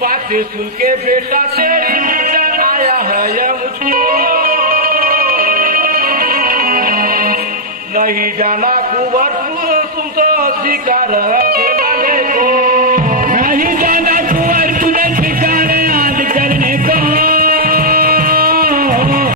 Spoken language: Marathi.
बातें सुन के बेटा तेरी नजर आया है ये मुझको नहीं जाना कुंवर तुम तो शिकार